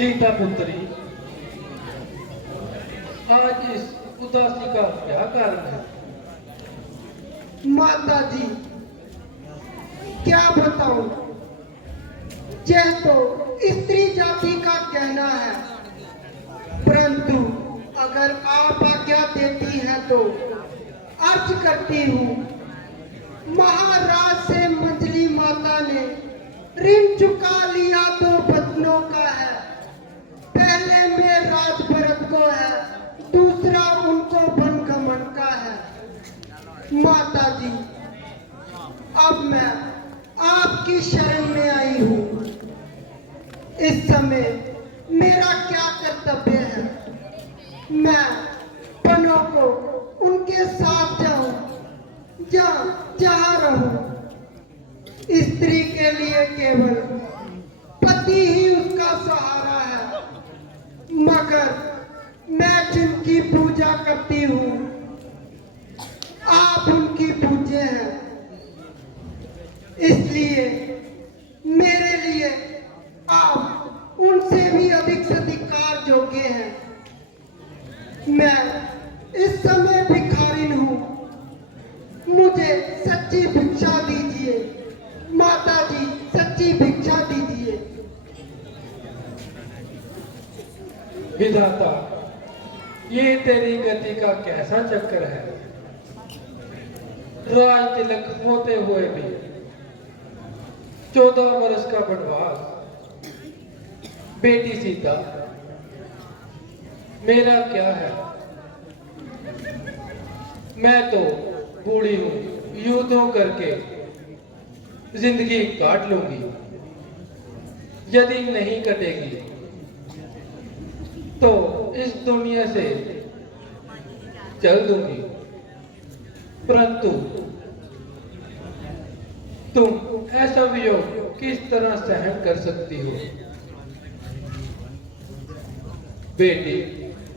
सीता पुत्री, आज इस उदासी का क्या कारण है? माता जी, क्या बताऊं। यह तो स्त्री जाति का कहना है, परंतु अगर आप आज्ञा देती हैं तो अर्ज करती हूँ। महाराज से मंजली माता ने ऋण चुका लिया तो बचनों का है। पहले में राज भरत को है, दूसरा उनको बनगमन का है। माता जी, अब मैं आपकी शरण में आई हूँ। इस समय मेरा क्या कर्तव्य है? मैं पनों को उनके साथ जाऊं, जहाँ रहूं। स्त्री के लिए केवल पति ही उसका सहारा है, मगर मैं जिनकी पूजा करती हूँ, आप उनकी पूज्य हैं। इसलिए मेरे लिए आप उनसे भी अधिक सत्कार योग्य हैं। मैं इस समय भिखारिन हूँ, मुझे सच्ची भिक्षा दीजिए। माता जी, सच्ची भिक्षा दीजिए। विधाता, ये तेरी गति का कैसा चक्कर है? राज तिलक होते हुए भी 14 वर्ष का वनवास। बेटी सीता, मेरा क्या है? मैं तो बूढ़ी हूं, युद्धों करके जिंदगी काट लूंगी। यदि नहीं कटेगी तो इस दुनिया से चल दूंगी। परंतु तुम ऐसा वियोग किस तरह सहन कर सकती हो? बेटी,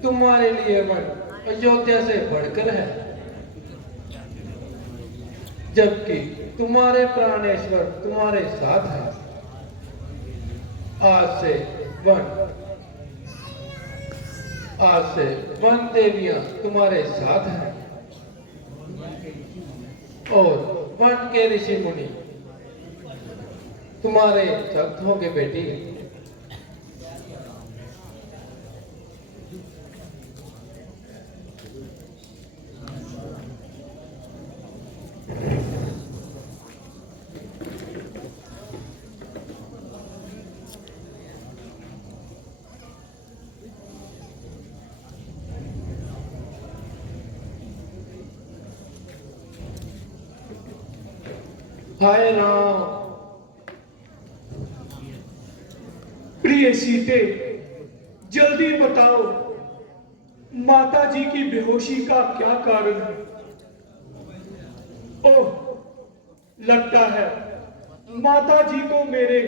तुम्हारे लिए वन अयोध्या से बढ़कर है, जबकि तुम्हारे प्राणेश्वर तुम्हारे साथ है। आज से वन देवियां तुम्हारे साथ हैं और वन के ऋषि मुनि तुम्हारे भक्त होंगे। बेटी, हाय राम। प्रिय सीते, जल्दी बताओ, माता जी की बेहोशी का क्या कारण है? ओह, लगता है माता जी को मेरे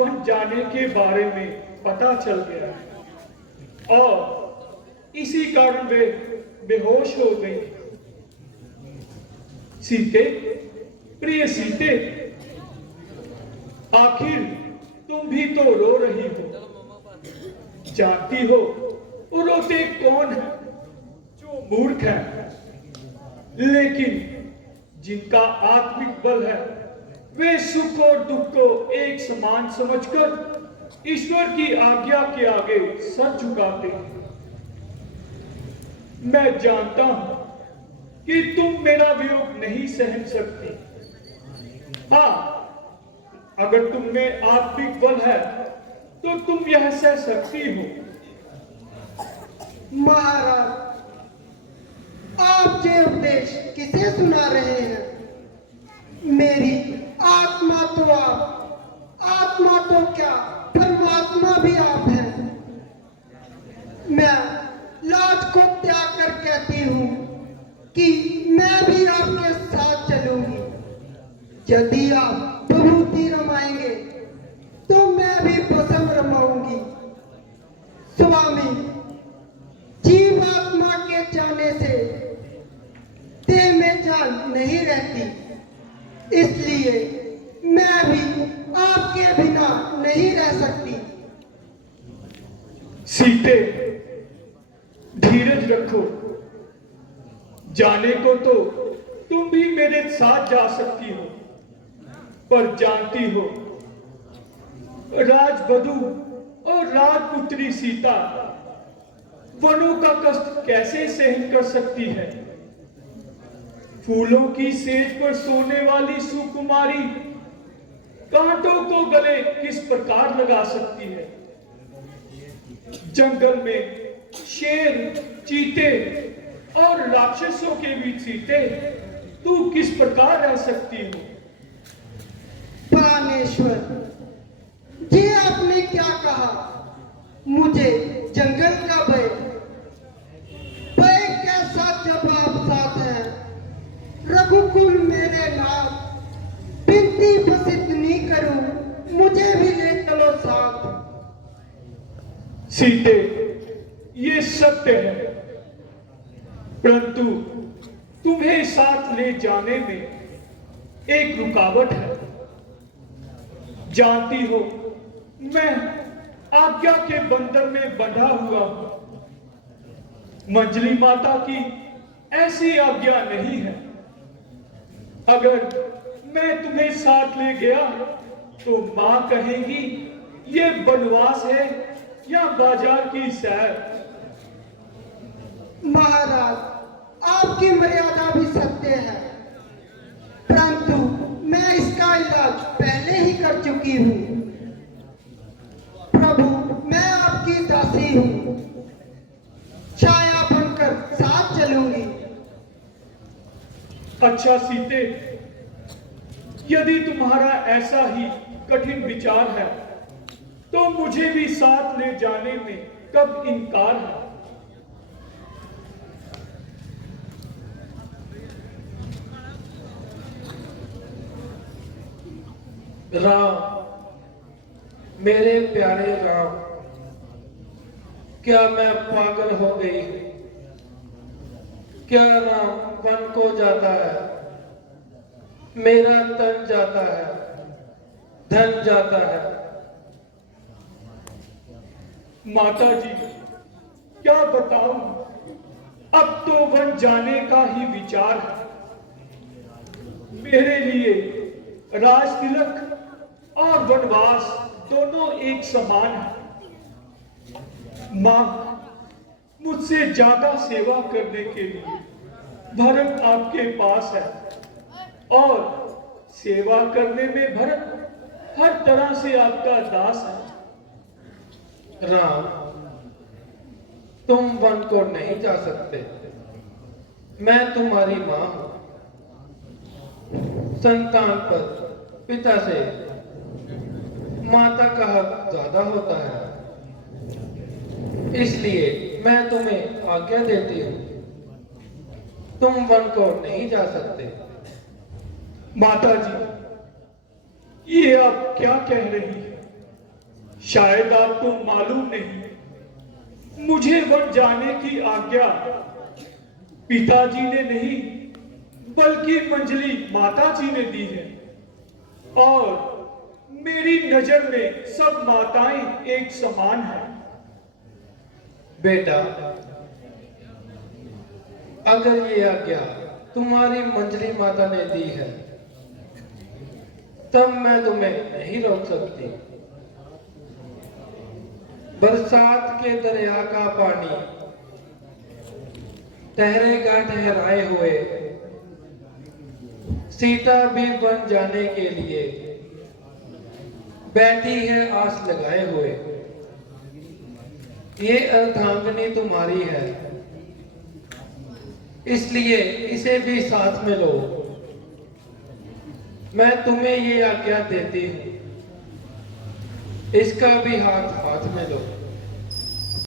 वन जाने के बारे में पता चल गया है और इसी कारण वे बेहोश हो गई। सीते, प्रिय सीते, आखिर तुम भी तो रो रही हो। जानती हो वो रोते कौन है? जो मूर्ख है, लेकिन जिनका आत्मिक बल है, वे सुख और दुख को एक समान समझकर ईश्वर की आज्ञा के आगे सर झुकाते हैं। मैं जानता हूं कि तुम मेरा वियोग नहीं सहन सकती। हाँ, अगर तुम में आत्मिक बल है तो तुम यह सह सकती हो। महाराज, आप ये उपदेश किसे सुना रहे हैं? मेरी आत्मा तो आप, आत्मा तो क्या, परमात्मा भी आप हैं। मैं लाज को त्याग कर कहती हूँ कि मैं भी आपके साथ चलूंगी। यदि आप विभूति रमाएंगे तो मैं भी भस्म रमाऊंगी। स्वामी, जीवात्मा के जाने से देह में जान नहीं रहती, इसलिए मैं भी आपके बिना नहीं रह सकती। सीते, धीरज रखो। जाने को तो तुम भी मेरे साथ जा सकती हो, पर जानती हो राजवधू और राजपुत्री सीता वनों का कष्ट कैसे सहन कर सकती है। फूलों की सेज पर सोने वाली सुकुमारी कांटों को गले किस प्रकार लगा सकती है। जंगल में शेर, चीते और राक्षसों के बीच सीते तू किस प्रकार रह सकती हो। प्राणेश्वर, ये आपने क्या कहा? मुझे जंगल का भय कैसा जब आप साथ हैं? रघुकुल मेरे नाथ, बिनती बस इतनी करूं, मुझे भी ले चलो साथ। सीते, ये सत्य है, परंतु तुम्हें साथ ले जाने में एक रुकावट है। जानती हो मैं आज्ञा के बंधन में बंधा हुआ हूं। मंजली माता की ऐसी आज्ञा नहीं है। अगर मैं तुम्हें साथ ले गया तो मां कहेगी ये बनवास है या बाजार की सैर। महाराज, आपकी मर्यादा भी सत्य है, परंतु मैं इसका इलाज पहले ही कर चुकी हूँ। प्रभु, मैं आपकी दासी हूँ, छाया बनकर साथ चलूंगी। अच्छा सीते, यदि तुम्हारा ऐसा ही कठिन विचार है तो मुझे भी साथ ले जाने में कब इनकार है। राम, मेरे प्यारे राम, क्या मैं पागल हो गई हूं? क्या राम वन को जाता है, मेरा तन जाता है, धन जाता है। माता जी, क्या बताऊं, अब तो वन जाने का ही विचार है। मेरे लिए राज तिलक और वनवास दोनों एक समान है। मां, मुझसे ज्यादा सेवा करने के लिए भरत आपके पास है और सेवा करने में भरत हर तरह से आपका दास है। राम, तुम वन को नहीं जा सकते। मैं तुम्हारी मां हूं। संतान पर पिता से माता का हक ज्यादा होता है, इसलिए मैं तुम्हें आज्ञा देती हूं, तुम वन को नहीं जा सकते। माता जी, ये आप क्या कह रही है? शायद आपको मालूम नहीं, मुझे वन जाने की आज्ञा पिताजी ने नहीं बल्कि मंजली माता जी ने दी है। और मेरी नजर में सब माताएं एक समान हैं। बेटा, अगर ये आज्ञा तुम्हारी मंजली माता ने दी है तब मैं तुम्हें नहीं रोक सकती। बरसात के दरिया का पानी ठहरेगा ठहराए हुए, सीता भी वन जाने के लिए बैठी है आस लगाए हुए। ये अर्धांगिनी तुम्हारी है, इसलिए इसे भी साथ में लो। मैं तुम्हें ये आज्ञा देती हूं, इसका भी हाथ में लो।